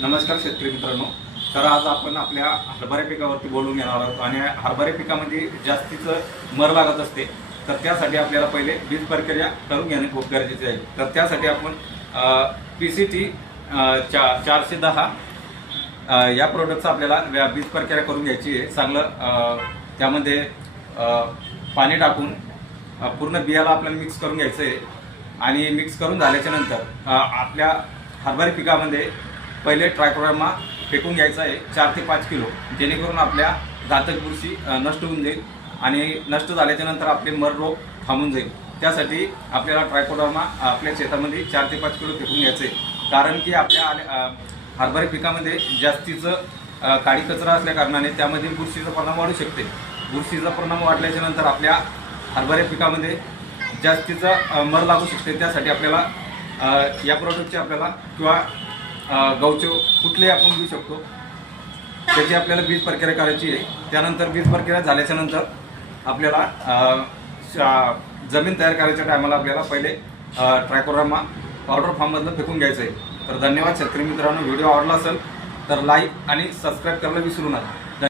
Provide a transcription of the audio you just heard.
नमस्कार शेतकरी मित्रांनो. तर आज आपण आपल्या हरभरा पिकावरती बोलून घेणार आहोत आणि हरभरा पिकामध्ये जास्तीचं मर लागत असते तर त्यासाठी आपल्याला पहिले बीज प्रक्रिया करून घेणे खूप गरजेचे आहे. तर त्यासाठी आपण पी सी टी चा चारशे दहा या प्रोडक्टचं आपल्याला व्या- बीज प्रक्रिया करून घ्यायची आहे. चांगलं त्यामध्ये पाणी टाकून पूर्ण बियाला आपल्याला मिक्स करून घ्यायचं आहे. आणि मिक्स करून झाल्याच्यानंतर आपल्या हरभरे पिकामध्ये पहिले ट्रायकोडर्मा फेकून घ्यायचा आहे. चार ते पाच किलो. जेणेकरून आपल्या घातक बुरशी नष्ट होऊन जाईल आणि नष्ट झाल्याच्यानंतर आपले मर रोग थांबून जाईल. त्यासाठी आपल्याला ट्रायकोडर्मा आपल्या शेतामध्ये चार ते पाच किलो फेकून घ्यायचं आहे. कारण की आपल्या हरभरे पिकामध्ये जास्तीचं काळी कचरा असल्याकारणाने त्यामध्ये बुरशीचं परिणाम वाढू शकते. बुरशीचा परिणाम वाढल्याच्या नंतर आपल्या हरभरे पिकामध्ये जास्तीचा मर लागू शकते. त्यासाठी आपल्याला या प्रोडक्टची आपल्याला किंवा गवचे कुठलेही आपण घेऊ शकतो. त्याची आपल्याला बीज प्रक्रिया करायची आहे. त्यानंतर बीज प्रक्रिया झाल्याच्यानंतर आपल्याला शा- जमीन तयार करायच्या टायमाला आपल्याला पहिले ट्रॅकोरामा पावडर फॉर्ममधलं फेकून घ्यायचं आहे तर धन्यवाद शेतकरी मित्रांनो. व्हिडिओ आवडला असेल तर लाईक आणि सबस्क्राईब करायला विसरू नका.